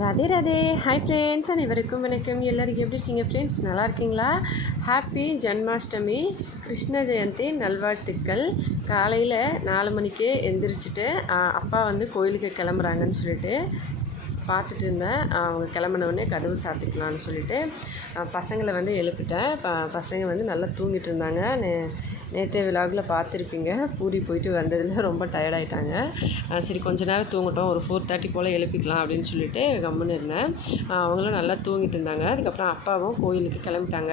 Radhe Radhe. Hi friends அனைவருக்கும் வணக்கம். எல்லோருக்கும் எப்படி இருக்கீங்க ஃப்ரெண்ட்ஸ் நல்லா இருக்கீங்களா? ஹாப்பி ஜன்மாஷ்டமி கிருஷ்ண ஜெயந்தி நல்வாழ்த்துக்கள். காலையில் நாலு மணிக்கே எந்திரிச்சிட்டு அப்பா வந்து கோயிலுக்கு கிளம்புறாங்கன்னு சொல்லிட்டு பார்த்துட்டு இருந்தேன். அவங்க கிளம்புன கதவு சாத்திக்கலான்னு சொல்லிட்டு பசங்களை வந்து எழுப்பிட்டேன். ப பசங்க வந்து நல்லா தூங்கிட்டு இருந்தாங்க. நேற்று விலாகில் பார்த்துருப்பீங்க. பூரி போயிட்டு வந்ததில் ரொம்ப டயர்டாயிட்டாங்க சரி கொஞ்ச நேரம் தூங்கட்டும். ஒரு ஃபோர் தேர்ட்டி போல் எழுப்பிக்கலாம் அப்படின்னு சொல்லிட்டு கம்முன்னு இருந்தேன். அவங்களும் நல்லா தூங்கிட்டு இருந்தாங்க. அதுக்கப்புறம் அப்பாவும் கோயிலுக்கு கிளம்பிட்டாங்க.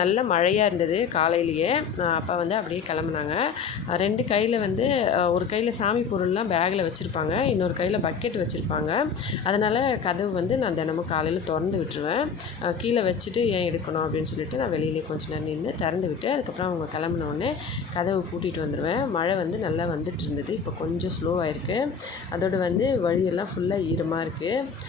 நல்ல மழையாக இருந்தது காலையிலேயே. அப்பா வந்து அப்படியே கிளம்புனாங்க. ரெண்டு கையில் வந்து ஒரு கையில் சாமி பொருள்லாம் பேக்கில் வச்சுருப்பாங்க. இன்னொரு கையில் பக்கெட் வச்சுருப்பாங்க. அதனால் கதவு வந்து நான் தினமும் காலையில் திறந்து விட்டுருவேன். கீழே வச்சுட்டு ஏன் எடுக்கணும் அப்படின்னு சொல்லிட்டு நான் வெளியிலே கொஞ்ச நேரம் நின்று திறந்து விட்டு அதுக்கப்புறம் அவங்க கிளம்புன உடனே கதவு பூட்டிகிட்டு வந்துடுவேன் மழை வந்து நல்லா வந்துட்டு இருந்தது இப்போ கொஞ்சம் ஸ்லோவாக இருக்குது அதோடு வந்து வழியெல்லாம் ஃபுல்லாக ஈரமாக இருக்குது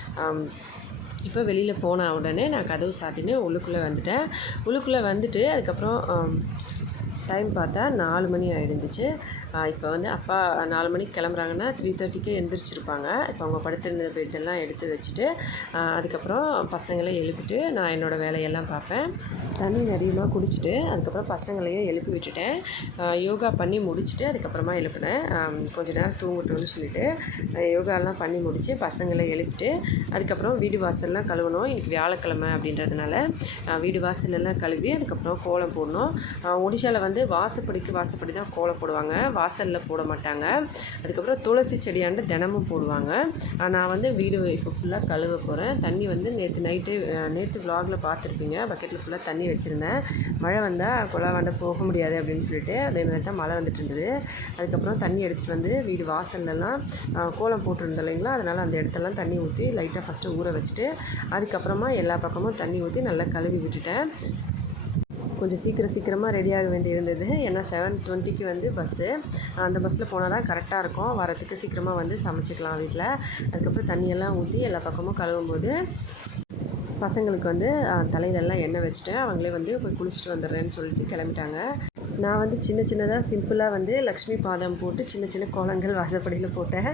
இப்போ வெளியில் போன உடனே நான் கதவு சாத்தின்னு உள்ளுக்குள்ளே வந்துட்டேன். உள்ளுக்குள்ளே வந்துட்டு அதுக்கப்புறம் டைம் பார்த்தா நாலு மணி ஆகிடுந்துச்சு இப்போ வந்து அப்பா நாலு மணிக்கு கிளம்புறாங்கன்னா த்ரீ தேர்ட்டிக்கே எழுந்திரிச்சிருப்பாங்க இப்போ அவங்க படுத்திருந்த பெட்டெல்லாம் எடுத்து வச்சுட்டு அதுக்கப்புறம் பசங்களை எழுப்பிட்டு நான் என்னோடய வேலையெல்லாம் பார்ப்பேன். தண்ணி அதிகமாக குடிச்சிட்டு அதுக்கப்புறம் பசங்களையும் எழுப்பி விட்டுட்டேன். யோகா பண்ணி முடிச்சுட்டு அதுக்கப்புறமா எழுப்பினேன். கொஞ்சம் கொஞ்ச நேரம் தூங்கட்டும்னு சொல்லிட்டு யோகாலாம் பண்ணி முடித்து பசங்களை எழுப்பிட்டு அதுக்கப்புறம் வீடு வாசல்லாம் கழுவணும். இன்றைக்கி வியாழக்கிழமை அப்படின்றதுனால வீடு வாசலெல்லாம் கழுவி அதுக்கப்புறம் கோலம் போடணும். ஒடிஷாவில் வந்து வாசப்படிக்கு வாசப்படி தான் கோலம் போடுவாங்க. வாசலில் போட மாட்டாங்க. அதுக்கப்புறம் துளசி செடியாண்டு தினமும் போடுவாங்க. நான் வந்து வீடு இப்போ ஃபுல்லாக கழுவ போகிறேன் தண்ணி வந்து நேற்று நைட்டு நேற்று vlogல பார்த்துருப்பீங்க. பக்கெட்டில் ஃபுல்லாக தண்ணி வச்சுருந்தேன். மழை வந்தால் குழாவாண்ட போக முடியாது அப்படின்னு சொல்லிட்டு அதே மாதிரி தான் மழை வந்துட்டு இருந்தது. அதுக்கப்புறம் தண்ணி எடுத்துகிட்டு வந்து வீடு வாசல்லலாம் கோலம் போட்டிருந்தோம் இல்லைங்களா? அதனால் அந்த இடத்தெல்லாம் தண்ணி ஊற்றி லைட்டாக ஃபஸ்ட்டு ஊற வச்சுட்டு அதுக்கப்புறமா எல்லா பக்கமும் தண்ணி ஊற்றி நல்லா கழுவி விட்டுட்டேன். கொஞ்சம் சீக்கிரம் சீக்கிரமாக ரெடி ஆக வேண்டியிருந்தது. ஏன்னா செவன் டுவெண்ட்டிக்கு வந்து பஸ்ஸு அந்த பஸ்ஸில் போனால் தான் கரெக்டாக இருக்கும். வரத்துக்கு சீக்கிரமாக வந்து சமைச்சிக்கலாம் வீட்டில் அதுக்கப்புறம் தண்ணியெல்லாம் ஊற்றி எல்லா பக்கமும் கழுவும் போது பசங்களுக்கு வந்து தலையிலெல்லாம் எண்ணெய் வச்சுட்டேன் அவங்களே வந்து போய் குளிச்சுட்டு வந்துடுறேன்னு சொல்லிட்டு கிளம்பிட்டாங்க. நான் வந்து சின்ன சின்னதாக சிம்பிளாக வந்து லக்ஷ்மி பாதம் போட்டு சின்ன சின்ன கோலங்கள் வாசப்படியில் போட்டேன்.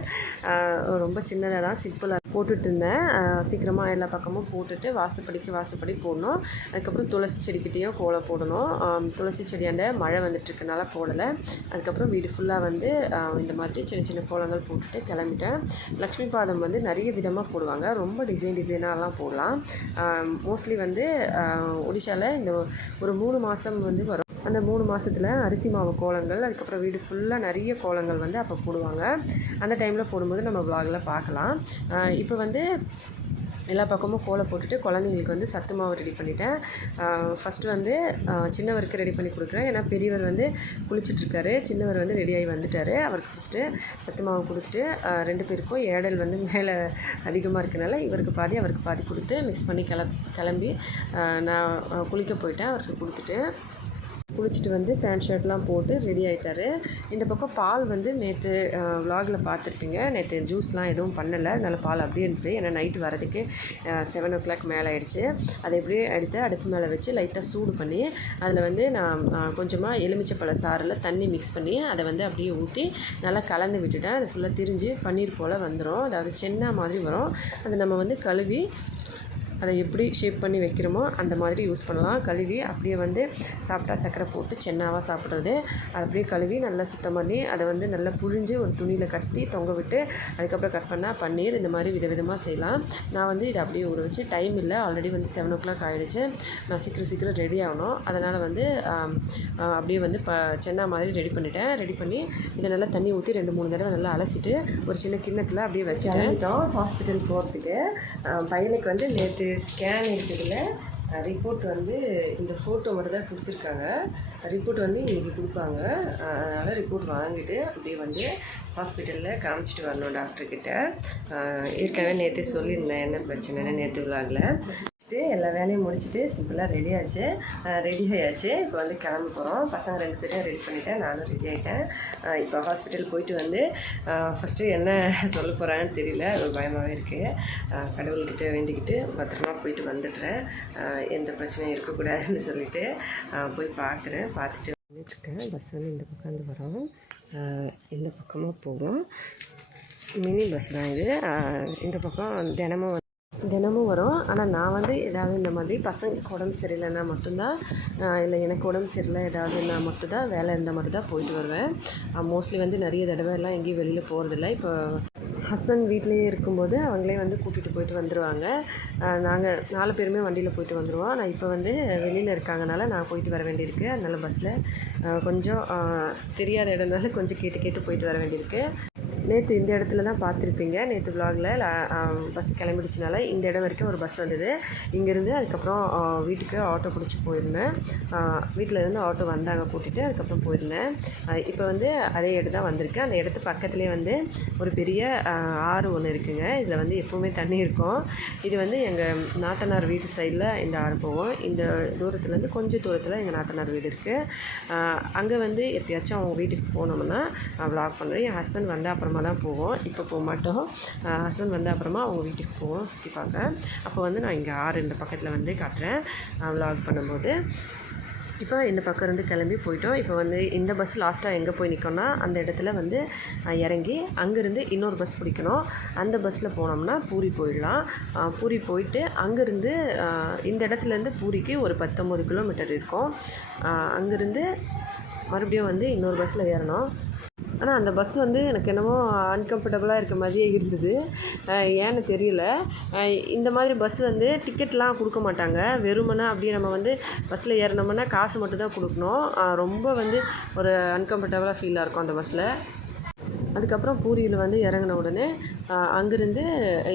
ரொம்ப சின்னதாக தான் சிம்பிளாக போட்டுட்டு இருந்தேன். சீக்கிரமாக எல்லா பக்கமும் போட்டுட்டு வாசப்படிக்கு வாசப்படி போடணும். அதுக்கப்புறம் துளசி செடிக்கிட்டேயும் கோலம் போடணும். துளசி செடியாண்ட மழை வந்துட்டுருக்கனால போடலை. அதுக்கப்புறம் வீடு ஃபுல்லாக வந்து இந்த மாதிரி சின்ன சின்ன கோலங்கள் போட்டுட்டு கிளம்பிட்டேன். லக்ஷ்மி பாதம் வந்து நிறைய விதமாக போடுவாங்க. ரொம்ப டிசைன் டிசைனாலாம் போடலாம். மோஸ்ட்லி வந்து ஒடிஷாவில் இந்த ஒரு மூணு மாதம் வந்து வரும். அந்த மூணு மாதத்தில் அரிசி மாவு கோலங்கள் அதுக்கப்புறம் வீடு ஃபுல்லாக நிறைய கோலங்கள் வந்து அப்போ போடுவாங்க. அந்த டைமில் போடும்போது நம்ம விலாகில் பார்க்கலாம் இப்போ வந்து எல்லா பக்கமும் கோலம் போட்டுட்டு குழந்தைங்களுக்கு வந்து சத்து மாவு ரெடி பண்ணிட்டேன். ஃபஸ்ட்டு வந்து சின்னவருக்கு ரெடி பண்ணி கொடுக்குறேன். ஏன்னா பெரியவர் வந்து குளிச்சுட்ருக்காரு சின்னவர் வந்து ரெடியாகி வந்துட்டார். அவருக்கு ஃபஸ்ட்டு சத்து மாவு கொடுத்துட்டு ரெண்டு பேருக்கும் ஏடல் வந்து மேலே அதிகமாக இருக்கனால இவருக்கு பாதி அவருக்கு பாதி கொடுத்து மிக்ஸ் பண்ணி கிளப் கிளம்பி நான் குளிக்க போயிட்டேன். அவருக்கு கொடுத்துட்டு குளிச்சுட்டு வந்து பேண்ட் ஷர்ட்லாம் போட்டு ரெடி ஆகிட்டாரு இந்த பக்கம் பால் வந்து நேற்று விலாகில் பார்த்துருப்பீங்க. நேற்று ஜூஸ்லாம் எதுவும் பண்ணலை. அதனால் பால் அப்படியே இருந்தது. ஏன்னா நைட்டு வரதுக்கு செவன் ஓ கிளாக் மேலே ஆயிடுச்சு. அதை எப்படியே எடுத்து அடுப்பு மேலே வச்சு லைட்டாக சூடு பண்ணி அதில் வந்து நான் கொஞ்சமாக எலுமிச்சப்பழ சாறில் தண்ணி மிக்ஸ் பண்ணி அதை வந்து அப்படியே ஊற்றி நல்லா கலந்து விட்டுட்டேன். அது ஃபுல்லாக திரிஞ்சு பன்னீர் போல் வந்துடும் அதாவது சென்னா மாதிரி வரும். அதை நம்ம வந்து கழுவி அதை எப்படி ஷேப் பண்ணி வைக்கிறோமோ அந்த மாதிரி யூஸ் பண்ணலாம். கழுவி அப்படியே வந்து சாப்பிட்டா சர்க்கரை போட்டு சென்னாவாக சாப்பிட்றது. அதை அப்படியே கழுவி நல்லா சுத்தம் பண்ணி அதை வந்து நல்லா புழிஞ்சு ஒரு துணியில் கட்டி தொங்க விட்டு அதுக்கப்புறம் கட் பண்ணால் பன்னீர் இந்த மாதிரி விதவிதமாக செய்யலாம். நான் வந்து இதை அப்படியே ஊற வச்சு டைம் இல்லை ஆல்ரெடி வந்து செவன் ஓ கிளாக் ஆகிடுச்சு நான் சீக்கிரம் சீக்கிரம் ரெடி ஆகணும். அதனால் வந்து அப்படியே வந்து ப சென்னா மாதிரி ரெடி பண்ணிட்டேன். ரெடி பண்ணி இதை நல்லா தண்ணி ஊற்றி ரெண்டு மூணு தடவை நல்லா அலசிட்டு ஒரு சின்ன கிண்ணத்தில் அப்படியே வச்சுட்டேன். ஹாஸ்பிட்டல் போகிறதுக்கு பையனுக்கு வந்து நேற்று ஸ்கேன் இருக்குதுல ரிப்போர்ட் வந்து இந்த ஃபோட்டோ மட்டும் தான் கொடுத்துருக்காங்க. ரிப்போர்ட் வந்து இன்றைக்கி கொடுப்பாங்க. அதனால் ரிப்போர்ட் வாங்கிட்டு அப்படியே வந்து ஹாஸ்பிட்டலில் காமிச்சிட்டு வரணும் டாக்டர்கிட்ட ஏற்கனவே நேற்று சொல்லியிருந்தேன் என்ன பிரச்சனைன்னு நேற்று விழாவில் எல்லா வேலையும் முடிச்சுட்டு சிம்பிளாக ரெடி ஆச்சு. ரெடி ஆயாச்சு. இப்போ வந்து கிளம்ப போகிறோம் பசங்க ரெண்டு பேரையும் ரெடி பண்ணிட்டேன். நானும் ரெடி ஆகிட்டேன் இப்போ ஹாஸ்பிட்டல் போயிட்டு வந்து ஃபஸ்ட்டு என்ன சொல்ல போகிறான்னு தெரியல. ஒரு பயமாகவே இருக்குது கடவுள்கிட்ட வேண்டிக்கிட்டு பத்திரமா போயிட்டு வந்துடுறேன். எந்த பிரச்சனையும் இருக்கக்கூடாதுன்னு சொல்லிட்டு போய் பார்க்குறேன் பார்த்துட்டு வந்துட்டுருக்கேன் பஸ் வந்து இந்த பக்கம் வந்து வரோம். இந்த பக்கமாக போகும் மினி பஸ் தான் இது. இந்த பக்கம் தினமும் தினமும் வரும். ஆனால் நான் வந்து ஏதாவது இந்த மாதிரி பசங்களுக்கு உடம்பு சரியில்லைன்னா மட்டும்தான் இல்லை எனக்கு உடம்பு சரியில்லை ஏதாவதுன்னா மட்டும்தான் வேலை இருந்தால் மட்டும் தான் போயிட்டு வருவேன். மோஸ்ட்லி வந்து நிறைய தடவை எல்லாம் எங்கேயும் வெளியில் போகிறதில்ல இப்போ ஹஸ்பண்ட் வீட்லேயே இருக்கும்போது அவங்களே வந்து கூட்டிகிட்டு போயிட்டு வந்துடுவாங்க நாங்கள் நாலு பேருமே வண்டியில் போயிட்டு வந்துடுவோம் ஆனால் இப்போ வந்து வெளியில் இருக்காங்கனால நான் போயிட்டு வர வேண்டியிருக்கு. அதனால் பஸ்ஸில் கொஞ்சம் தெரியாத இடம்னால கொஞ்சம் கேட்டு கேட்டு போயிட்டு வர வேண்டியிருக்கு. நேற்று இந்த இடத்துல தான் பார்த்துருப்பீங்க. நேற்று விலாகில் பஸ் கிளம்பிடுச்சுனால இந்த இடம் வரைக்கும் ஒரு பஸ் வந்தது. இங்கேருந்து அதுக்கப்புறம் வீட்டுக்கு ஆட்டோ பிடிச்சி போயிருந்தேன். வீட்டில் இருந்து ஆட்டோ வந்தாங்க கூட்டிகிட்டு அதுக்கப்புறம் போயிருந்தேன். இப்போ வந்து அதே இடம் தான் வந்திருக்கு. அந்த இடத்து பக்கத்துலேயே வந்து ஒரு பெரிய ஆறு ஒன்று இருக்குங்க. இதில் வந்து எப்போவுமே தண்ணி இருக்கும். இது வந்து எங்கள் நாத்தனார் வீட்டு சைடில் இந்த ஆறு போவோம். இந்த தூரத்துலேருந்து கொஞ்சம் தூரத்தில் எங்கள் நாத்தனார் வீடு இருக்குது அங்கே வந்து எப்பயாச்சும் அவங்க வீட்டுக்கு போனோம்னா விலாக் பண்ணுறேன் என் ஹஸ்பண்ட் வந்தால் அப்புறம் நம்ம தான் போவோம். இப்போ போக மாட்டோம். ஹஸ்பண்ட் வந்த அப்புறமா அவங்க வீட்டுக்கு போவோம் சுற்றி பார்க்க. அப்போ வந்து நான் இங்கே ஆறு இந்த பக்கத்தில் வந்து காட்டுறேன். விலாக் பண்ணும்போது. இப்போ இந்த பக்கம் இருந்து கிளம்பி போயிட்டோம். இப்போ வந்து இந்த பஸ் லாஸ்ட்டாக எங்கே போய் நிற்கோம்னா அந்த இடத்துல வந்து இறங்கி அங்கேருந்து இன்னொரு பஸ் பிடிக்கணும். அந்த பஸ்ஸில் போனோம்னா பூரி போயிடலாம். பூரி போயிட்டு அங்கேருந்து இந்த இடத்துலேருந்து பூரிக்கு ஒரு பத்தொம்பது கிலோமீட்டர் இருக்கும். அங்கேருந்து மறுபடியும் வந்து இன்னொரு பஸ்ஸில் ஏறணும். ஆனால் அந்த பஸ் வந்து எனக்கு என்னமோ அன்கம்ஃபர்டபுளாக இருக்க மாதிரியே இருந்தது. ஏன்னு தெரியல. இந்த மாதிரி பஸ் வந்து டிக்கெட்லாம் கொடுக்க மாட்டாங்க. வெறுமனா அப்படியே நம்ம வந்து பஸ்ஸில் ஏறினோம்னா காசு மட்டும் தான் கொடுக்கணும் ரொம்ப வந்து ஒரு அன்கம்ஃபர்டபுளாக ஃபீலாக இருக்கும் அந்த பஸ்ஸில் அதுக்கப்புறம் பூரியில் வந்து இறங்கின உடனே அங்கேருந்து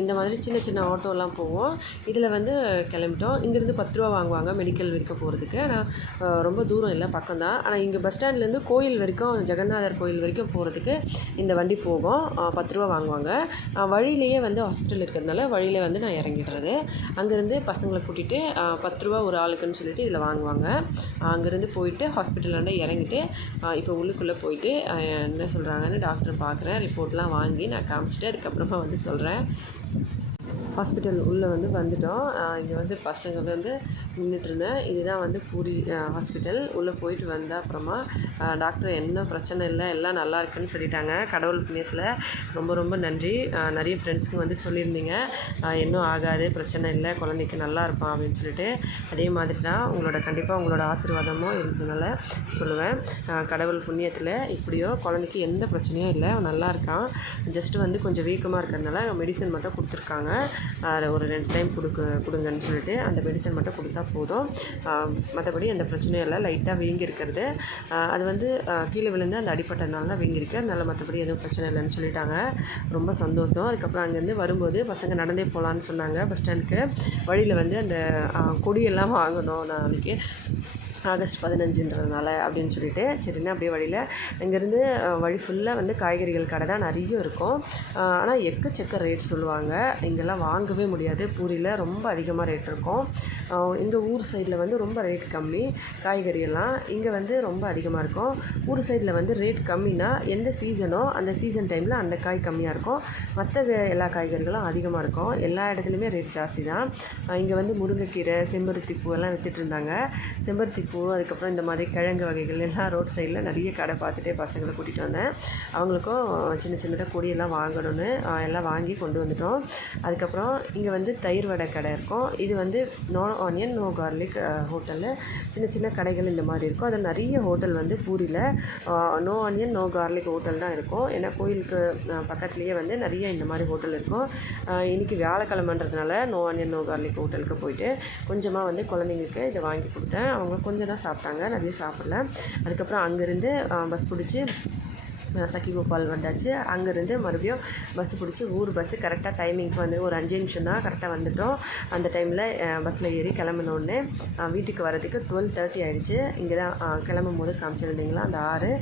இந்த மாதிரி சின்ன சின்ன ஆட்டோலாம் போவோம். இதில் வந்து கிளம்பிட்டோம். இங்கேருந்து பத்து ரூபா வாங்குவாங்க மெடிக்கல் வரைக்கும் போகிறதுக்கு ஆனால் ரொம்ப தூரம் இல்லை பக்கம் தான் ஆனால் இங்கே பஸ் ஸ்டாண்ட்லேருந்து கோயில் வரைக்கும் ஜெகநாதர் கோயில் வரைக்கும் போகிறதுக்கு இந்த வண்டி போகும். பத்து ரூபா வாங்குவாங்க. வழியிலேயே வந்து ஹாஸ்பிட்டல் இருக்கிறதுனால வழியில் வந்து நான் இறங்கிடுறது. அங்கேருந்து பசங்களை கூட்டிகிட்டு பத்து ரூபா ஒரு ஆளுக்குன்னு சொல்லிட்டு இதில் வாங்குவாங்க. அங்கேருந்து போயிட்டு ஹாஸ்பிட்டலாண்ட இறங்கிட்டு இப்போ உள்ளுக்குள்ளே போயிட்டு என்ன சொல்கிறாங்கன்னு டாக்டர் பார்க்குறேன் ரிப்போர்ட்லாம் வாங்கி நான் காமிச்சிட்டு அதுக்கப்புறமா வந்து சொல்கிறேன் ஹாஸ்பிட்டல் உள்ளே வந்து வந்துட்டோம். இங்கே வந்து பசங்க வந்து நின்றுட்டு இருந்தேன் இதுதான் வந்து பூரி ஹாஸ்பிட்டல் உள்ளே போயிட்டு வந்த அப்புறமா டாக்டர் என்ன பிரச்சனை இல்லை எல்லாம் நல்லா இருக்குன்னு சொல்லிட்டாங்க. கடவுள் புண்ணியத்தில் ரொம்ப ரொம்ப நன்றி. நிறைய ஃப்ரெண்ட்ஸுக்கு வந்து சொல்லியிருந்தீங்க. இன்னும் ஆகாது பிரச்சனை இல்லை குழந்தைக்கு நல்லா இருப்பான் அப்படின்னு சொல்லிட்டு. அதே மாதிரி தான் உங்களோட கண்டிப்பாக உங்களோட ஆசீர்வாதமும் இருந்ததுனால சொல்லுவேன். கடவுள் புண்ணியத்தில் இப்படியோ குழந்தைக்கு எந்த பிரச்சனையும் இல்லை. நல்லா இருக்கான். ஜஸ்ட்டு வந்து கொஞ்சம் வீக்கமாக இருக்கிறதுனால மெடிசன் மட்டும் கொடுத்துருக்காங்க. ஒரு ரெண்டு டைம் கொடுக்க கொடுங்கன்னு சொல்லிட்டு அந்த மெடிசன் மட்டும் கொடுத்தா போதும். மற்றபடி அந்த பிரச்சனையும் இல்லை. லைட்டாக வீங்கியிருக்கிறது அது வந்து கீழே விழுந்து அந்த அடிப்பட்டதுனால தான் வீங்கியிருக்கு அதனால் மற்றபடி எதுவும் பிரச்சனை இல்லைன்னு சொல்லிட்டாங்க. ரொம்ப சந்தோஷம். அதுக்கப்புறம் அங்கேருந்து வரும்போது பசங்க நடந்தே போகலான்னு சொன்னாங்க பஸ் ஸ்டாண்டுக்கு வழியில் வந்து அந்த கொடியெல்லாம் வாங்கணும் நாளைக்கு. ஆகஸ்ட் பதினஞ்சுன்றதுனால அப்படின்னு சொல்லிட்டு. சரின்னு அப்படியே வழியில் இங்கேருந்து வழி ஃபுல்லாக வந்து காய்கறிகள் கடை தான் நிறைய இருக்கும். ஆனால் எக்கச்சக்க ரேட் சொல்லுவாங்க. இங்கெல்லாம் வாங்கவே முடியாது. பூரியில் ரொம்ப அதிகமாக ரேட் இருக்கும். எங்கள் ஊர் சைடில் வந்து ரொம்ப ரேட் கம்மி. காய்கறியெல்லாம் இங்கே வந்து ரொம்ப அதிகமாக இருக்கும். ஊர் சைடில் வந்து ரேட் கம்மினா எந்த சீசனோ அந்த சீசன் டைமில் அந்த காய் கம்மியாக இருக்கும். மற்ற எல்லா காய்கறிகளும் அதிகமாக இருக்கும். எல்லா இடத்துலையுமே ரேட் ஜாஸ்தி தான். இங்கே வந்து முருங்கைக்கீரை செம்பருத்தி பூ எல்லாம் விற்றுட்டு இருந்தாங்க. செம்பருத்தி பூ அதுக்கப்புறம் இந்த மாதிரி கிழங்கு வகைகள் எல்லாம் ரோட் சைடில் நிறைய கடை பார்த்துட்டே பசங்களை கூட்டிகிட்டு வந்தேன். அவங்களுக்கும் சின்ன சின்னதாக கொடியெல்லாம் வாங்கணும்னு எல்லாம் வாங்கி கொண்டு வந்துட்டோம். அதுக்கப்புறம் இங்கே வந்து தயிர் வடை கடை இருக்கும். இது வந்து நோ ஆனியன் நோ கார்லிக் ஹோட்டலில் சின்ன சின்ன கடைகள் இந்த மாதிரி இருக்கும். அதில் நிறைய ஹோட்டல் வந்து பூரியில் no onion no garlic hotel தான் இருக்கும். ஏன்னா கோயிலுக்கு பக்கத்துலேயே வந்து நிறைய இந்த மாதிரி ஹோட்டல் இருக்கும். இன்றைக்கி வியாழக்கிழமன்றதுனால நோ ஆனியன் நோ கார்லிக் ஹோட்டலுக்கு போயிட்டு கொஞ்சமாக வந்து குழந்தைங்களுக்கு இதை வாங்கி கொடுத்தேன். அவங்க கொஞ்சம் தான் சாப்பிட்டாங்க நிறைய சாப்பிடல. அதுக்கப்புறம் அங்கேருந்து பஸ் பிடிச்சி சக்கிகோபால் வந்தாச்சு. அங்கேருந்து மறுபடியும் பஸ்ஸு பிடிச்சி ஊர் பஸ்ஸு கரெக்டாக டைமிங்க்கு வந்து ஒரு அஞ்சு நிமிஷம் தான் கரெக்டாக வந்துட்டோம். அந்த டைமில் பஸ்ஸில் ஏறி கிளம்பினோடனே வீட்டுக்கு வரதுக்கு டுவெல் தேர்ட்டி ஆகிடுச்சு இங்கே தான் கிளம்பும் போது காமிச்சிருந்தீங்களா? அந்த ஆறு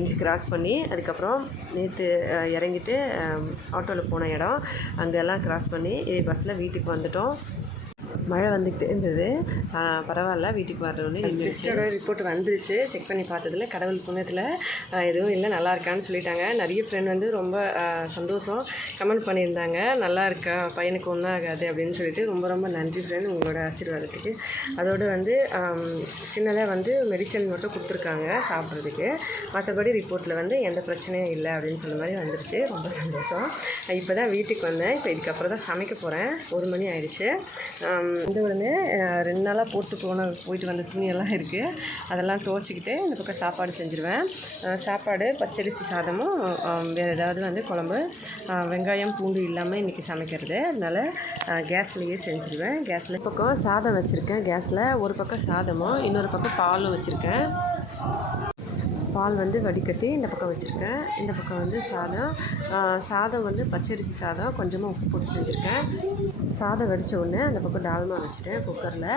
இங்கே கிராஸ் பண்ணி அதுக்கப்புறம் நேற்று இறங்கிட்டு ஆட்டோவில் போன இடம். அங்கெல்லாம் கிராஸ் பண்ணி இதே பஸ்ஸில் வீட்டுக்கு வந்துட்டோம். மழை வந்துக்கிட்டே இருந்தது. பரவாயில்ல. வீட்டுக்கு வரணும்னு டெஸ்ட்டோட ரிப்போர்ட் வந்துருச்சு. செக் பண்ணி பார்த்ததுல கடவுள் புண்ணியத்தில் ஆ, எதுவும் இல்லை நல்லா இருக்கான்னு சொல்லிட்டாங்க. நிறைய ஃப்ரெண்ட் வந்து ரொம்ப சந்தோஷம் கமெண்ட் பண்ணியிருந்தாங்க. நல்லா இருக்கா? பையனுக்கு ஒன்றும் ஆகாது அப்படின்னு சொல்லிட்டு ரொம்ப ரொம்ப நன்றி ஃப்ரெண்ட் உங்களோட ஆசீர்வாதத்துக்கு. அதோடு வந்து சின்னதாக வந்து மெடிசன் மட்டும் கொடுத்துருக்காங்க சாப்பிட்றதுக்கு. மற்றபடி ரிப்போர்ட்டில் வந்து எந்த பிரச்சனையும் இல்லை அப்படின்னு சொன்ன மாதிரி வந்துருச்சு. ரொம்ப சந்தோஷம். இப்போ தான் வீட்டுக்கு வந்தேன். இப்போ இதுக்கப்புறம் தான் சமைக்க போகிறேன் ஒரு மணி ஆயிடுச்சு. இந்த உடனே ரெண்டு நாளாக போட்டு போன போயிட்டு வந்த துணியெல்லாம் இருக்குது அதெல்லாம் துவச்சிக்கிட்டு இந்த பக்கம் சாப்பாடு செஞ்சுருவேன். சாப்பாடு பச்சரிசி சாதமும் வேறு ஏதாவது வந்து குழம்பு வெங்காயம் பூண்டு இல்லாமல் இன்றைக்கி சமைக்கிறது. அதனால் கேஸ்லேயே செஞ்சுருவேன். கேஸில் பக்கம் சாதம் வச்சுருக்கேன். கேஸில் ஒரு பக்கம் சாதமும் இன்னொரு பக்கம் பாலும் வச்சுருக்கேன். பால் வந்து வடிகட்டி இந்த பக்கம் வச்சுருக்கேன். இந்த பக்கம் வந்து சாதம் சாதம் வந்து பச்சரிசி சாதம் கொஞ்சமாக உப்பு போட்டு செஞ்சுருக்கேன். சாதம் வெடித்த உடனே அந்த பக்கம் டால்மா வச்சுட்டேன் குக்கரில்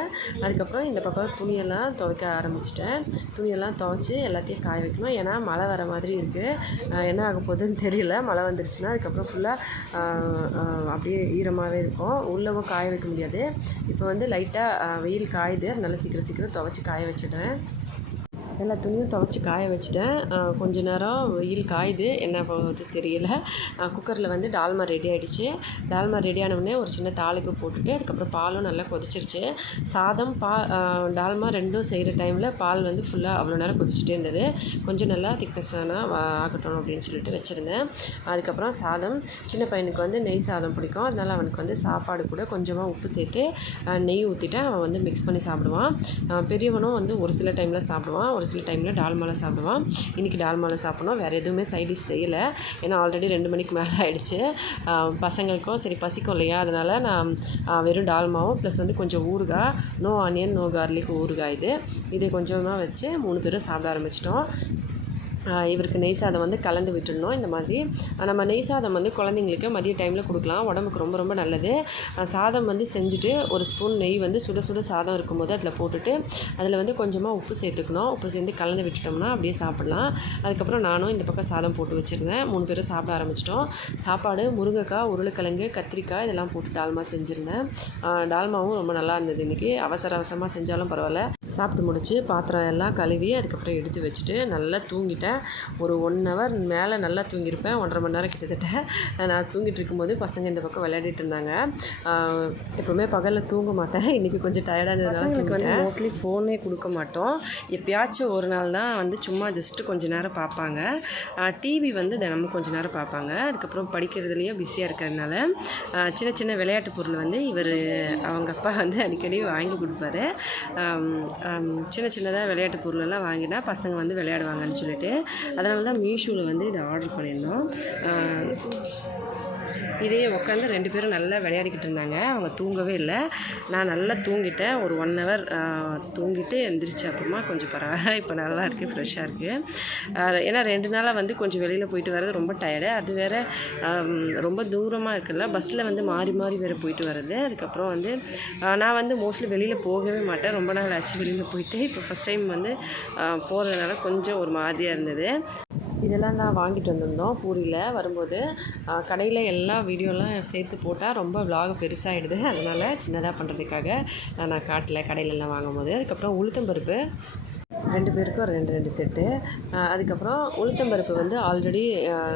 அதுக்கப்புறம் இந்த பக்கம் துணியெல்லாம் துவைக்க ஆரம்பிச்சிட்டேன். துணியெல்லாம் துவைச்சி எல்லாத்தையும் காய வைக்கணும். ஏன்னா மழை வர மாதிரி இருக்குது என்ன ஆக போகுதுன்னு தெரியல. மழை வந்துருச்சுன்னா அதுக்கப்புறம் ஃபுல்லாக அப்படியே ஈரமாகவே இருக்கும். உள்ளவும் காய வைக்க முடியாது. இப்போ வந்து லைட்டாக வெயில் காயுது. அதனால சீக்கிரம் சீக்கிரம் துவைச்சி காய வச்சிடுறேன். எல்லா துணியும் துவைச்சி காய வச்சுட்டேன். கொஞ்ச நேரம் வெயில் காயுது. என்ன போகுது தெரியல. குக்கரில் வந்து டால்மா ரெடி ஆகிடுச்சு டால்மா ரெடி ஆனவுடனே ஒரு சின்ன தாளிப்பு போட்டுட்டு அதுக்கப்புறம் பாலும் நல்லா கொதிச்சிருச்சு. சாதம் பா டால்மா ரெண்டும் செய்கிற டைமில் பால் வந்து ஃபுல்லாக அவ்வளோ நேரம் கொதிச்சுட்டே இருந்தது. கொஞ்சம் நல்லா திக்னஸான ஆகட்டும் அப்படின்னு சொல்லிட்டு வச்சுருந்தேன். அதுக்கப்புறம் சாதம். சின்ன பையனுக்கு வந்து நெய் சாதம் பிடிக்கும். அதனால் அவனுக்கு வந்து சாப்பாடு கூட கொஞ்சமாக உப்பு சேர்த்து நெய் ஊற்றிட்டு அவன் வந்து மிக்ஸ் பண்ணி சாப்பிடுவான். பெரியவனும் வந்து ஒரு சில டைமில் சாப்பிடுவான். ஒரு சில டைமில் டால்மாலை சாப்பிடுவான். இன்றைக்கி டால்மாலை சாப்பிடணும். வேறு எதுவுமே சைடிஷ் செய்யலை. ஏன்னா ஆல்ரெடி ரெண்டு மணிக்கு மேலே ஆகிடுச்சு பசங்களுக்கும் சரி பசிக்கும் இல்லையா? அதனால் நான் வெறும் டால்மாவும் ப்ளஸ் வந்து கொஞ்சம் ஊறுகாய் நோ ஆனியன் நோ கார்லிக் ஊறுகாய் இது. இது கொஞ்சமாக வச்சு மூணு பேரும் சாப்பிட ஆரம்பிச்சிட்டோம். இவருக்கு நெய் சாதம் வந்து கலந்து விட்டுடணும் இந்த மாதிரி. நம்ம நெய் சாதம் வந்து குழந்தைங்களுக்கு மதிய டைமில் கொடுக்கலாம். உடம்புக்கு ரொம்ப ரொம்ப நல்லது. சாதம் வந்து செஞ்சுட்டு ஒரு ஸ்பூன் நெய் வந்து சுட சுட சாதம் இருக்கும்போது அதில் போட்டுட்டு அதில் வந்து கொஞ்சமாக உப்பு சேர்த்துக்கணும். உப்பு சேர்ந்து கலந்து விட்டுட்டோம்னா அப்படியே சாப்பிட்லாம். அதுக்கப்புறம் நானும் இந்த பக்கம் சாதம் போட்டு வச்சுருந்தேன். மூணு பேரும் சாப்பிட ஆரம்பிச்சிட்டோம். சாப்பாடு முருங்கைக்காய் உருளைக்கிழங்கு கத்திரிக்காய் இதெல்லாம் போட்டு டால்மா செஞ்சுருந்தேன். டால்மாவும் ரொம்ப நல்லா இருந்தது இன்றைக்கி அவசர அவசரமாக செஞ்சாலும் பரவாயில்ல. சாப்பிட்டு முடிச்சு பாத்திரம் எல்லாம் கழுவி அதுக்கப்புறம் எடுத்து வச்சுட்டு நல்லா தூங்கிட்டேன். ஒரு ஒன் ஹவர் மேலே நல்லா தூங்கியிருப்பேன். ஒன்றரை மணி நேரம் கிட்டத்தட்ட நான் தூங்கிட்டு இருக்கும்போது பசங்க இந்த பக்கம் விளையாடிட்டு இருந்தாங்க. எப்பவுமே பகலில் தூங்க மாட்டேன். இன்றைக்கி கொஞ்சம் டயர்டாக இருந்ததுனால வந்து மோஸ்ட்லி ஃபோனே கொடுக்க மாட்டோம். எப்பயாச்சும் ஒரு நாள் தான் வந்து சும்மா ஜஸ்ட்டு கொஞ்ச நேரம் பார்ப்பாங்க. டிவி வந்து தினமும் கொஞ்ச நேரம் பார்ப்பாங்க. அதுக்கப்புறம் படிக்கிறதுலேயும் பிஸியாக இருக்கிறதுனால சின்ன சின்ன விளையாட்டு பொருள் வந்து இவர் அவங்க அப்பா வந்து அடிக்கடி வாங்கி கொடுப்பாரு. சின்ன சின்னதாக விளையாட்டு பொருளெல்லாம் வாங்கினா பசங்க வந்து விளையாடுவாங்கன்னு சொல்லிட்டு. அதனால தான் மீஷோவில் வந்து இதை ஆர்டர் பண்ணியிருந்தோம். இதையே இதே உட்காந்து ரெண்டு பேரும் நல்லா விளையாடிக்கிட்டு இருந்தாங்க. அவங்க தூங்கவே இல்லை. நான் நல்லா தூங்கிட்டேன். ஒரு ஒன் ஹவர் தூங்கிட்டு எந்திரிச்ச அப்புறமா கொஞ்சம் பரவாயில்ல. இப்போ நல்லா இருக்குது ஃப்ரெஷ்ஷாக இருக்குது ஏன்னா ரெண்டு நாளாக வந்து கொஞ்சம் வெளியில் போயிட்டு வர்றது ரொம்ப டயர்டு அது வேறு ரொம்ப தூரமாக இருக்குல்ல. பஸ்ஸில் வந்து மாறி மாறி வேறு போயிட்டு வர்றது. அதுக்கப்புறம் வந்து நான் வந்து மோஸ்ட்லி வெளியில் போகவே மாட்டேன். ரொம்ப நாள் ஆச்சு வெளியில் போயிட்டு. இப்போ ஃபஸ்ட் டைம் வந்து போகிறதுனால கொஞ்சம் ஒரு மாதிரியாக இருந்தது. இதெல்லாம் தான் வாங்கிட்டு வந்திருந்தோம் பூரியில். வரும்போது கடையில் எல்லா வீடியோலாம் சேர்த்து போட்டால் ரொம்ப vlog பெருசாகிடுது அதனால் சின்னதாக பண்ணுறதுக்காக நான் காட்டல கடையிலலாம் வாங்கும்போது. அதுக்கப்புறம் உளுத்தம்பருப்பு ரெண்டு பேருக்கும் ஒரு ரெண்டு ரெண்டு செட்டு. அதுக்கப்புறம் உளுத்தம்பருப்பு வந்து ஆல்ரெடி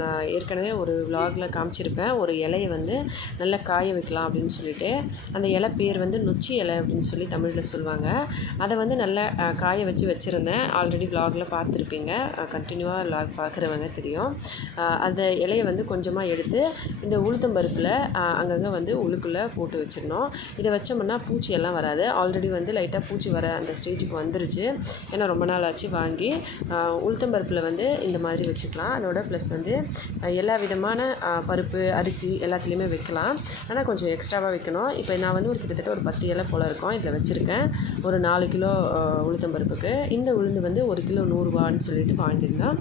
நான் ஏற்கனவே ஒரு விலாகில் காமிச்சிருப்பேன். ஒரு இலையை வந்து நல்லா காய வைக்கலாம் அப்படின்னு சொல்லிட்டு. அந்த இலை பேர் வந்து நொச்சி இலை அப்படின்னு சொல்லி தமிழில் சொல்லுவாங்க. அதை வந்து நல்லா காய வச்சு வச்சுருந்தேன். ஆல்ரெடி விலாகில் பார்த்துருப்பீங்க. கண்டினியூவாக விலாக் பார்க்குறவங்க தெரியும். அந்த இலையை வந்து கொஞ்சமாக எடுத்து இந்த உளுத்தம்பருப்பில் அங்கங்கே வந்து உளுக்குள்ளே போட்டு வச்சிடணும். இதை வச்சோம்னா பூச்சி எல்லாம் வராது. ஆல்ரெடி வந்து லைட்டாக பூச்சி வர அந்த ஸ்டேஜுக்கு வந்துருச்சு. ஏன்னா ரொம்ப நாள் ஆச்சு வாங்கி உளுத்தம் உளுத்தம்பருப்பில் வந்து இந்த மாதிரி வச்சுக்கலாம். அதோட ப்ளஸ் வந்து எல்லா விதமான பருப்பு அரிசி எல்லாத்துலேயுமே வைக்கலாம். ஆனால் கொஞ்சம் எக்ஸ்ட்ராவாக வைக்கணும். இப்போ நான் வந்து ஒரு கிட்டத்தட்ட ஒரு பத்து இலை போல் இருக்கும். இதில் வச்சுருக்கேன். ஒரு நாலு கிலோ உளுத்தம்பருப்புக்கு இந்த உளுந்து வந்து ஒரு கிலோ நூறுரூவான்னு சொல்லிட்டு வாங்கியிருந்தோம்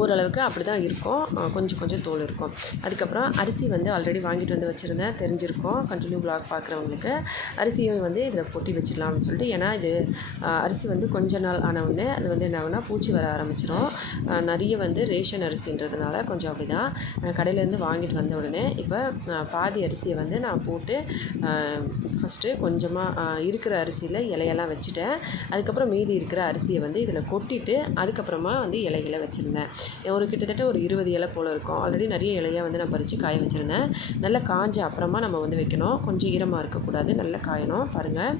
ஓரளவுக்கு அப்படி தான் இருக்கும் கொஞ்சம் கொஞ்சம் தோல் இருக்கும். அதுக்கப்புறம் அரிசி வந்து ஆல்ரெடி வாங்கிட்டு வந்து வச்சுருந்தேன். தெரிஞ்சிருக்கோம். கண்டினியூ பிளாக் பார்க்குறவங்களுக்கு அரிசியும் வந்து இதில் கொட்டி வச்சிடலாம்னு சொல்லிட்டு ஏன்னா இது அரிசி வந்து கொஞ்ச நாள் ஆன உடனே அது வந்து என்ன ஆகுனா பூச்சி வர ஆரம்பிச்சிடும் நிறைய வந்து ரேஷன் அரிசின்றதுனால கொஞ்சம் அப்படி தான் கடையிலேருந்து வாங்கிட்டு வந்த உடனே இப்போ பாதி அரிசியை வந்து நான் போட்டு ஃபஸ்ட்டு கொஞ்சமாக இருக்கிற அரிசியில் இலையெல்லாம் வச்சுட்டேன். அதுக்கப்புறம் மீதி இருக்கிற அரிசியை வந்து இதில் கொட்டிட்டு அதுக்கப்புறமா வந்து இலைகளை வச்சுருந்தேன். ஒரு கிட்டத்தட்ட ஒரு இருபது இலை போல் இருக்கும். ஆல்ரெடி நிறைய இலையை வந்து நான் பறித்து காய வச்சுருந்தேன். நல்லா காஞ்ச அப்புறமா நம்ம வந்து வைக்கணும். கொஞ்சம் ஈரமாக இருக்கக்கூடாது. நல்லா காயணும். பாருங்கள்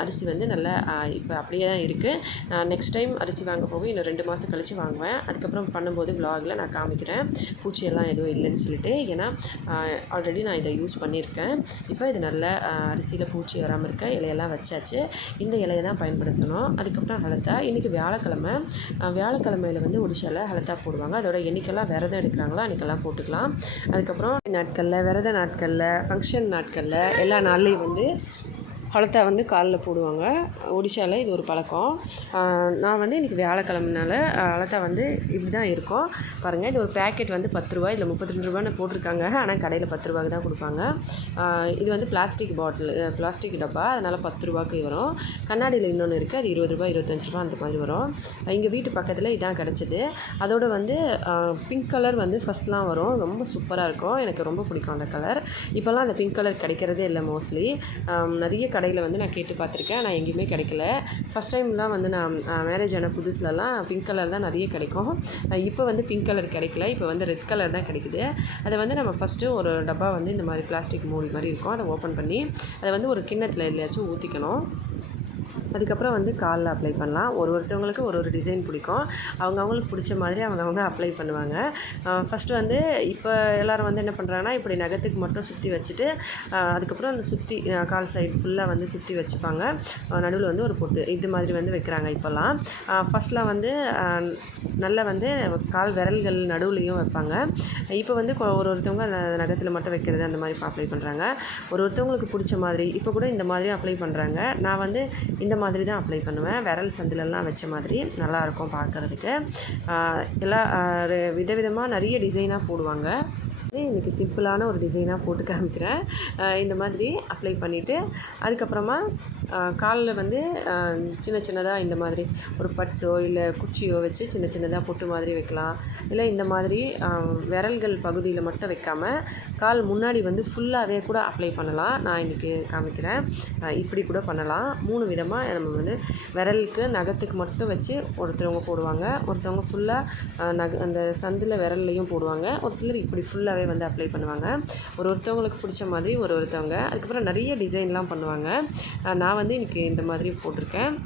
அரிசி வந்து நல்லா இப்போ அப்படியே தான் இருக்குது நெக்ஸ்ட் டைம் அரிசி வாங்க போக இன்னும் ரெண்டு மாதம் கழித்து வாங்குவேன். அதுக்கப்புறம் பண்ணும்போது விலாகில் நான் காமிக்கிறேன். பூச்சியெல்லாம் எதுவும் இல்லைன்னு சொல்லிட்டு. ஏன்னா ஆல்ரெடி நான் இதை யூஸ் பண்ணியிருக்கேன். இப்போ இது நல்ல அரிசியில் பூச்சி வராமல் இருக்க இலையெல்லாம் வச்சாச்சு. இந்த இலையை தான் பயன்படுத்தணும். அதுக்கப்புறம் ஹலத்தா இன்றைக்கி வியாழக்கிழமை. வியாழக்கிழமையில் வியாழக்கிழமையில வந்து ஒடிஷாவில் ஹலத்தா போடுவாங்க. அதோட என்னைக்கெல்லாம் விரதம் எடுக்கிறாங்களோ? அன்றைக்கெல்லாம் போட்டுக்கலாம். அதுக்கப்புறம் நாட்களில் விரத நாட்களில் ஃபங்க்ஷன் நாட்களில் எல்லா நாள்லேயும் வந்து குளத்தை வந்து காலில் போடுவாங்க. ஒடிஷாவில் இது ஒரு பழக்கம். நான் வந்து இன்றைக்கி வியாழக்கிழமைனால ஹலத்தா வந்து இப்படி தான் இருக்கும். பாருங்கள் இது ஒரு பேக்கெட் வந்து பத்து ரூபா இதில் முப்பத்தி ரெண்டு ரூபான்னு போட்டிருக்காங்க. ஆனால் கடையில் பத்து ரூபாய்க்கு தான் கொடுப்பாங்க. இது வந்து பிளாஸ்டிக் பாட்டில் பிளாஸ்டிக் டப்பா. அதனால் பத்து ரூபாய்க்கு வரும். கண்ணாடியில் இன்னொன்று இருக்குது அது இருபது ரூபாய் இருபத்தஞ்சி ரூபா அந்த மாதிரி வரும். எங்கள் வீட்டு பக்கத்தில் இதான் கிடச்சிது. அதோடு வந்து பிங்க் கலர் வந்து ஃபஸ்ட்லாம் வரும். ரொம்ப சூப்பராக இருக்கும். எனக்கு ரொம்ப பிடிக்கும் அந்த கலர் இப்போல்லாம் அந்த பிங்க் கலர் கிடைக்கிறதே இல்லை மோஸ்ட்லி நிறைய கடை கடையில் வந்து நான் கேட்டு பார்த்துருக்கேன். ஆனால் எங்கேயுமே கிடைக்கல. ஃபஸ்ட் டைம்லாம் வந்து நான் மேரேஜ் ஆன புதுசுலலாம் பிங்க் கலர் தான் நிறைய கிடைக்கும். இப்போ வந்து பிங்க் கலர் கிடைக்கல. இப்போ வந்து ரெட் கலர் தான் கிடைக்குது. அதை வந்து நம்ம ஃபஸ்ட்டு ஒரு டப்பா வந்து இந்த மாதிரி பிளாஸ்டிக் மூடி மாதிரி இருக்கும். அதை ஓப்பன் பண்ணி அதை வந்து ஒரு கிண்ணத்தில் எதுலையாச்சும் ஊற்றிக்கணும் அதுக்கப்புறம் வந்து காலில் அப்ளை பண்ணலாம். ஒரு ஒருத்தவங்களுக்கு ஒரு ஒரு டிசைன் பிடிக்கும். அவங்க அவங்களுக்கு பிடிச்ச மாதிரி அவங்க அவங்க அப்ளை பண்ணுவாங்க. ஃபஸ்ட்டு வந்து இப்போ எல்லோரும் வந்து என்ன பண்ணுறாங்கன்னா இப்படி நகத்துக்கு மட்டும் சுற்றி வச்சுட்டு அதுக்கப்புறம் அந்த சுற்றி கால் சைடு ஃபுல்லாக வந்து சுற்றி வச்சுப்பாங்க. நடுவில் வந்து ஒரு பொட்டு இது மாதிரி வந்து வைக்கிறாங்க இப்போல்லாம் ஃபஸ்ட்லாம் வந்து நல்லா வந்து கால் விரல்கள் நடுவுலையும் வைப்பாங்க. இப்போ வந்து ஒரு ஒருத்தவங்க நகத்தில் மட்டும் வைக்கிறது அந்த மாதிரி அப்ளை பண்ணுறாங்க ஒரு ஒருத்தவங்களுக்கு பிடிச்ச மாதிரி இப்போ கூட இந்த மாதிரி அப்ளை பண்ணுறாங்க நான் வந்து இந்த மாதிரி தான் அப்ளை பண்ணுவேன். விரல் சந்திலெல்லாம் வச்ச மாதிரி நல்லாயிருக்கும் பார்க்குறதுக்கு. எல்லாம் விதவிதமாக நிறைய டிசைனாக போடுவாங்க. இன்றைக்கி சிம்பிளான ஒரு டிசைனாக போட்டு காமிக்கிறேன். இந்த மாதிரி அப்ளை பண்ணிவிட்டு அதுக்கப்புறமா காலில் வந்து சின்ன சின்னதாக இந்த மாதிரி ஒரு பட்ஸோ இல்லை குச்சியோ வச்சு சின்ன சின்னதாக பொட்டு மாதிரி வைக்கலாம். இல்லை இந்த மாதிரி விரல்கள் பகுதியில் மட்டும் வைக்காமல் கால் முன்னாடி வந்து ஃபுல்லாகவே கூட அப்ளை பண்ணலாம். நான் இன்றைக்கி காமிக்கிறேன். இப்படி கூட பண்ணலாம். மூணு விதமாக நம்ம வந்து விரலுக்கு நகத்துக்கு மட்டும் வச்சு ஒருத்தவங்க போடுவாங்க. ஒருத்தவங்க ஃபுல்லாக நக அந்த சந்தில் விரல்லையும் போடுவாங்க. ஒரு சிலர் இப்படி ஃபுல்லாகவே வந்து அப்ளை பண்ணுவாங்க. ஒரு ஒருத்தவங்களுக்கு பிடிச்ச மாதிரி ஒரு ஒருத்தவங்க. அதுக்கப்புறம் நிறைய டிசைன்லாம் பண்ணுவாங்க. நான் வந்து இன்றைக்கி இந்த மாதிரி போட்டிருக்கேன்.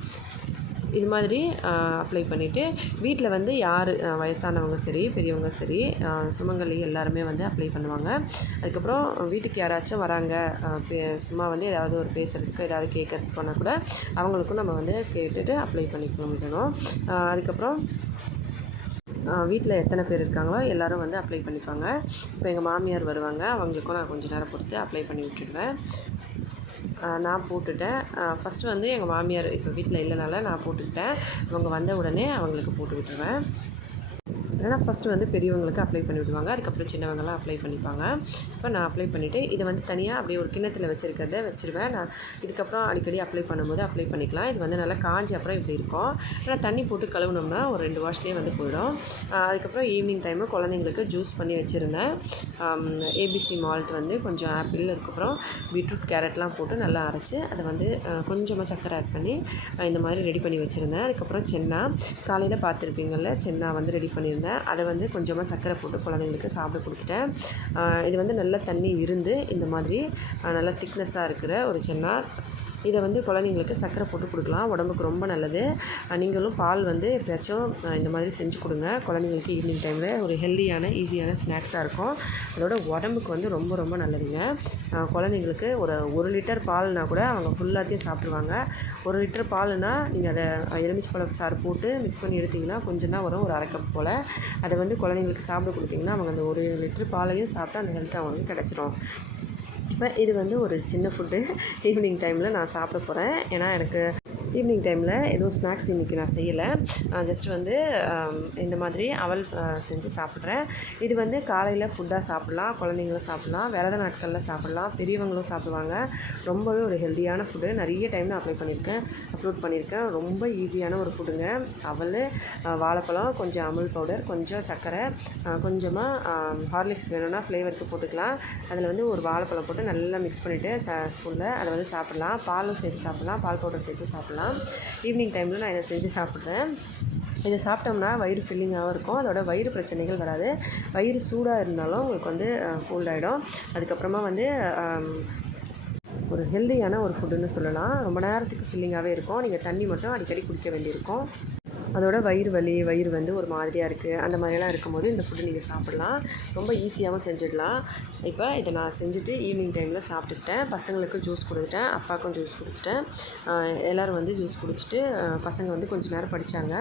இது மாதிரி அப்ளை பண்ணிவிட்டு வீட்டில் வந்து யார் வயசானவங்க சரி பெரியவங்க சரி சுமங்கலி எல்லாருமே வந்து அப்ளை பண்ணுவாங்க. அதுக்கப்புறம் வீட்டுக்கு யாராச்சும் வராங்க பே- சும்மா வந்து ஏதாவது ஒரு பேசுகிறதுக்கு ஏதாவது கேட்கறதுக்கு போனால் கூட அவங்களுக்கும் நம்ம வந்து கேட்டுட்டு அப்ளை பண்ணிக்கணும். விடணும் அதுக்கப்புறம் வீட்டில் எத்தனை பேர் இருக்காங்களோ எல்லோரும் வந்து அப்ளை பண்ணிப்பாங்க. இப்போ எங்கள் மாமியார் வருவாங்க. அவங்களுக்கும் நான் கொஞ்சம் நேரம் பொறுத்து அப்ளை பண்ணி விட்டுடுவேன். நான் போட்டுட்டேன். ஃபஸ்ட்டு வந்து எங்கள் மாமியார் இப்போ வீட்டில் இல்லைனால நான் போட்டுக்கிட்டேன். அவங்க வந்த உடனே அவங்களுக்கு போட்டு விட்டுருவேன். ஏன்னா ஃபஸ்ட்டு வந்து பெரியவங்களுக்கு அப்ளை பண்ணி விடுவாங்க. அதுக்கப்புறம் சின்னவங்கலாம் அப்ளை பண்ணிப்பாங்க. இப்போ நான் அப்ளை பண்ணிவிட்டு இதை வந்து தனியாக அப்படியே ஒரு கிண்ணத்தில் வச்சுருக்கிறத வச்சுருவேன். நான் இதுக்கப்புறம் அடிக்கடி அப்ளை பண்ணும்போது அப்ளை பண்ணிக்கலாம். இது வந்து நல்லா காஞ்சி அப்புறம் இப்படி இருக்கும். ஆனால் தண்ணி போட்டு கழுவுனோம்னா ஒரு ரெண்டு வாஷ்லேயே வந்து போயிடும். அதுக்கப்புறம் ஈவினிங் டைமு குழந்தைங்களுக்கு ஜூஸ் பண்ணி வச்சுருந்தேன். ஏபிசி மால்ட் வந்து கொஞ்சம் ஆப்பிள் அதுக்கப்புறம் பீட்ரூட் கேரட்லாம் போட்டு நல்லா அரைச்சி அதை வந்து கொஞ்சமாக சக்கரை ஆட் பண்ணி இந்த மாதிரி ரெடி பண்ணி வச்சுருந்தேன். அதுக்கப்புறம் சென்னா. காலையில் பார்த்துருப்பீங்கள்ல சென்னா வந்து ரெடி பண்ணியிருந்தேன். அதை வந்து கொஞ்சமாக சக்கரை போட்டு குழந்தைங்களுக்கு சாப்பிட கொடுத்துட்டேன். இது வந்து நல்ல தண்ணி இருந்து இந்த மாதிரி நல்லா திக்னஸாக இருக்கிற ஒரு சின்ன இதை வந்து குழந்தைங்களுக்கு சர்க்கரை போட்டு கொடுக்கலாம். உடம்புக்கு ரொம்ப நல்லது. நீங்களும் பால் வந்து எப்பயாச்சும் இந்த மாதிரி செஞ்சு கொடுங்க. குழந்தைங்களுக்கு ஈவினிங் டைமில் ஒரு ஹெல்த்தியான ஈஸியான ஸ்நாக்ஸாக இருக்கும். அதோட உடம்புக்கு வந்து ரொம்ப ரொம்ப நல்லதுங்க. குழந்தைங்களுக்கு ஒரு ஒரு லிட்டர் பால்னா கூட அவங்க ஃபுல்லாத்தையும் சாப்பிட்ருவாங்க ஒரு லிட்டர் பால்னா நீங்கள் அதை எலுமிச்சப்பழம் சாறு போட்டு மிக்ஸ் பண்ணி எடுத்திங்கன்னா கொஞ்சம் தான் வரும் ஒரு அரை கப் போல். அதை வந்து குழந்தைங்களுக்கு சாப்பிட கொடுத்தீங்கன்னா அவங்க அந்த ஒரு லிட்டர் பாலையும் சாப்பிட்டா அந்த ஹெல்த் அவங்களுக்கு கிடச்சிரும். இது வந்து ஒரு சின்ன ஃபுட்டு ஈவினிங் டைமில் நான் சாப்பிட போகிறேன் ஏன்னா எனக்கு ஈவினிங் டைமில் எதுவும் ஸ்நாக்ஸ் இன்றைக்கி நான் செய்யலை. ஜஸ்ட் வந்து இந்த மாதிரி அவல் செஞ்சு சாப்பிட்றேன். இது வந்து காலையில் ஃபுட்டாக சாப்பிட்லாம் குழந்தைங்களும் சாப்பிட்லாம் விரத நாட்களில் சாப்பிட்லாம் பெரியவங்களும் சாப்பிடுவாங்க. ரொம்பவே ஒரு ஹெல்த்தியான ஃபுட்டு நிறைய டைம் நான் அப்ளை பண்ணியிருக்கேன் அப்லோட் பண்ணியிருக்கேன். ரொம்ப ஈஸியான ஒரு ஃபுட்டுங்க அவல் வாழைப்பழம் கொஞ்சம் அமுல் பவுடர் கொஞ்சம் சர்க்கரை கொஞ்சமாக ஹார்லிக்ஸ் வேணும்னா ஃப்ளேவருக்கு போட்டுக்கலாம். அதில் வந்து ஒரு வாழைப்பழம் போட்டு நல்லா மிக்ஸ் பண்ணிவிட்டு ஸ்பூனில் அதை வந்து சாப்பிட்லாம். பாலும் சேர்த்து சாப்பிட்லாம் பால் பவுடர் சேர்த்து சாப்பிட்லாம். ஈவினிங் டைமில் நான் இதை செஞ்சு சாப்பிட்றேன். இதை சாப்பிட்டோம்னா வயிறு ஃபில்லிங்காகவும் இருக்கும். அதோட வயிறு பிரச்சனைகள் வராது. வயிறு சூடாக இருந்தாலும் உங்களுக்கு வந்து கூல் ஆகிடும் அதுக்கப்புறமா வந்து ஒரு ஹெல்தியான ஒரு ஃபுட்டுன்னு சொல்லலாம். ரொம்ப நேரத்துக்கு ஃபில்லிங்காகவே இருக்கும். நீங்கள் தண்ணி மட்டும் அடிக்கடி குடிக்க வேண்டியிருக்கும். அதோட வயிறு வலி வயிறு வந்து ஒரு மாதிரியாக இருக்குது அந்த மாதிரியெல்லாம் இருக்கும்போது இந்த ஃபுட்டு நீங்கள் சாப்பிட்லாம். ரொம்ப ஈஸியாகவும் செஞ்சிடலாம். இப்போ இதை நான் செஞ்சுட்டு ஈவினிங் டைமில் சாப்பிட்டுக்கிட்டேன். பசங்களுக்கு ஜூஸ் கொடுத்துட்டேன். அப்பாவுக்கும் ஜூஸ் கொடுத்துட்டேன். எல்லோரும் வந்து ஜூஸ் குடிச்சிட்டு பசங்க வந்து கொஞ்ச நேரம் படித்தாங்க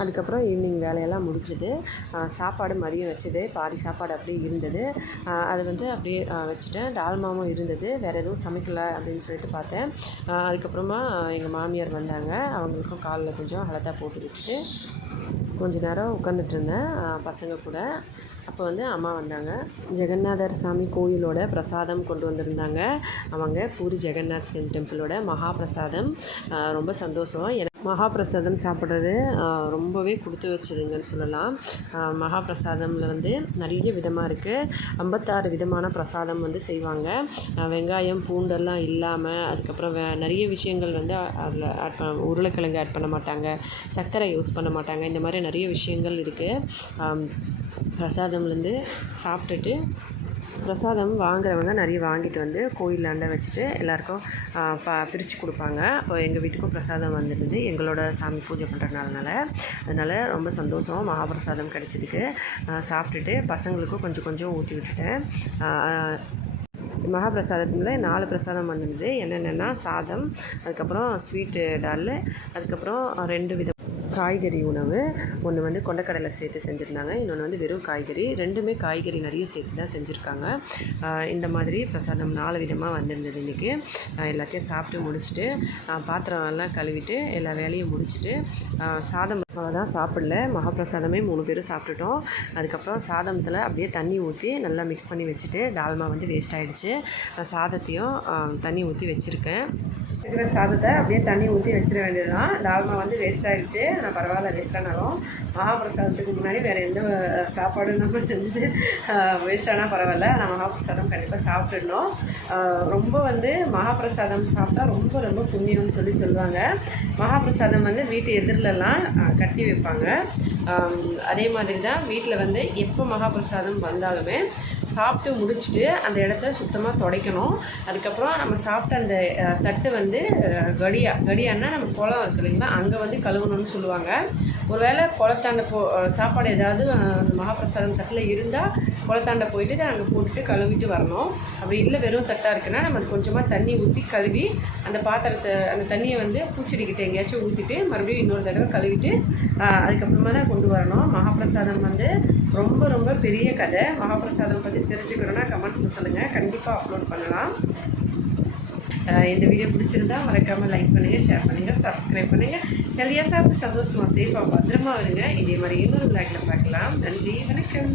அதுக்கப்புறம் ஈவினிங் வேலையெல்லாம் முடிஞ்சது சாப்பாடு மதியம் வச்சது பாதி சாப்பாடு அப்படியே இருந்தது. அது வந்து அப்படியே வச்சுட்டேன். டால்மாவும் இருந்தது. வேறு எதுவும் சமைக்கலை அப்படின்னு சொல்லிட்டு பார்த்தேன். அதுக்கப்புறமா எங்கள் மாமியார் வந்தாங்க. அவங்களுக்கும் காலில் கொஞ்சம் ஹலத்தா போட்டு விட்டுட்டு கொஞ்ச நேரம் உட்காந்துட்டு இருந்தேன். பசங்க கூட. அப்போ வந்து அம்மா வந்தாங்க. ஜெகநாதர் சாமி கோயிலோட பிரசாதம் கொண்டு வந்திருந்தாங்க. அவங்க பூரி ஜெகநாத் சிங் டெம்பிளோட மகா பிரசாதம். ரொம்ப சந்தோஷம். மகாபிரசாதம் மகா பிரசாதம் சாப்பிட்றது ரொம்பவே கொடுத்து வச்சதுங்கன்னு சொல்லலாம். மகாபிரசாதமில் வந்து நிறைய விதமாக இருக்குது ஐம்பத்தாறு விதமான பிரசாதம் வந்து செய்வாங்க. வெங்காயம் பூண்டெல்லாம் இல்லாமல் அதுக்கப்புறம் வே நிறைய விஷயங்கள் வந்து அதில் ஆட் பண்ண உருளைக்கிழங்கு ஆட் பண்ண மாட்டாங்க. சர்க்கரை யூஸ் பண்ண மாட்டாங்க. இந்த மாதிரி நிறைய விஷயங்கள் இருக்குது பிரசாதம்லேருந்து சாப்பிட்டுட்டு பிரசாதம் வாங்குறவங்க நிறைய வாங்கிட்டு வந்து கோயிலாண்ட வச்சுட்டு எல்லாருக்கும் ப பிரித்து கொடுப்பாங்க. அப்போ எங்கள் வீட்டுக்கும் பிரசாதம் வந்துருந்தது. எங்களோட சாமி பூஜை பண்ணுறதுனால அதனால் ரொம்ப சந்தோஷம். மகாபிரசாதம் கிடச்சதுக்கு. சாப்பிட்டுட்டு பசங்களுக்கும் கொஞ்சம் கொஞ்சம் ஊட்டி விட்டுட்டேன். மகாபிரசாதத்தில் நாலு பிரசாதம் வந்திருந்தது. என்னென்னா சாதம் அதுக்கப்புறம் ஸ்வீட்டு டால் அதுக்கப்புறம் ரெண்டு வித காய்கறி உணவு. ஒன்று வந்து கொண்டக்கடலை சேர்த்து செஞ்சுருந்தாங்க. இன்னொன்று வந்து வெறும் காய்கறி. ரெண்டுமே காய்கறி நிறைய சேர்த்து தான் செஞ்சுருக்காங்க. இந்த மாதிரி பிரசாதம் நாலு விதமாக வந்திருந்தது இன்றைக்கி எல்லாத்தையும் சாப்பிட்டு முடிச்சுட்டு பாத்திரம் எல்லாம் கழுவிட்டு எல்லா வேலையும் முடிச்சுட்டு சாதம் அவ்வளோ தான் சாப்பிடல. மகாபிரசாதமே மூணு பேரும் சாப்பிட்டுட்டோம். அதுக்கப்புறம் சாதத்தில் அப்படியே தண்ணி ஊற்றி நல்லா மிக்ஸ் பண்ணி வச்சுட்டு டால்மா வந்து வேஸ்ட் ஆகிடுச்சு சாதத்தையும் தண்ணி ஊற்றி வச்சுருக்கேன். இருக்கிற சாதத்தை அப்படியே தண்ணி ஊற்றி வச்சிட வேண்டியது தான் டால்மா வந்து வேஸ்ட் ஆகிடுச்சு ஆனால் பரவாயில்ல வேஸ்ட் ஆனாலும். மகாபிரசாதத்துக்கு முன்னாடி வேறு எந்த சாப்பாடும் நம்ம செஞ்சுட்டு வேஸ்ட் ஆனால் பரவாயில்ல. நான் மகாபிரசாதம் கண்டிப்பாக சாப்பிட்டுடணும். ரொம்ப வந்து மகாபிரசாதம் சாப்பிட்டா ரொம்ப ரொம்ப புண்ணியம்னு சொல்லி சொல்லுவாங்க. மகாபிரசாதம் வந்து வீட்டு எதிரிலலாம் அஹ், கட்டி வைப்பாங்க. அதே மாதிரி தான் வீட்டில் வந்து எப்போ மகாபிரசாதம் வந்தாலுமே சாப்பிட்டு முடிச்சுட்டு அந்த இடத்த சுத்தமாக துடைக்கணும். அதுக்கப்புறம் நம்ம சாப்பிட்ட அந்த தட்டு வந்து கடியா கடியான்னா நம்ம குளம் இருக்கு இல்லைங்களா? அங்கே வந்து கழுவணும்னு சொல்லுவாங்க. ஒருவேளை குளத்தாண்ட போ சாப்பாடு ஏதாவது அந்த மகாபிரசாதம் தட்டில் இருந்தால் குளத்தாண்ட போயிட்டு அங்கே போட்டுட்டு கழுவிட்டு வரணும். அப்படி இல்லை வெறும் தட்டாக இருக்குன்னா நம்ம அது கொஞ்சமாக தண்ணி ஊற்றி கழுவி அந்த பாத்திரத்தை அந்த தண்ணியை வந்து பூச்செடிக்கிட்ட எங்கேயாச்சும் ஊற்றிட்டு மறுபடியும் இன்னொரு தடவை கழுவிட்டு அதுக்கப்புறமா தான் கொண்டு வரணும். மகாபிரசாதம் வந்து ரொம்ப ரொம்ப பெரிய கதை. மகாபிரசாதம் பற்றி தெரிஞ்சுக்கணுன்னா கமெண்ட்ஸில் சொல்லுங்கள் கண்டிப்பாக அப்லோட் பண்ணலாம். இந்த வீடியோ பிடிச்சிருந்தா மறக்காமல் லைக் பண்ணுங்கள் ஷேர் பண்ணுங்கள் சப்ஸ்கிரைப் பண்ணுங்கள் ஹெல்தியாக சாப்பிட்டு சந்தோஷமாக சேஃபாக பத்திரமா வருங்க இதே மாதிரி இன்னொரு விளையாட்டில் பார்க்கலாம். நன்றி வணக்கம்.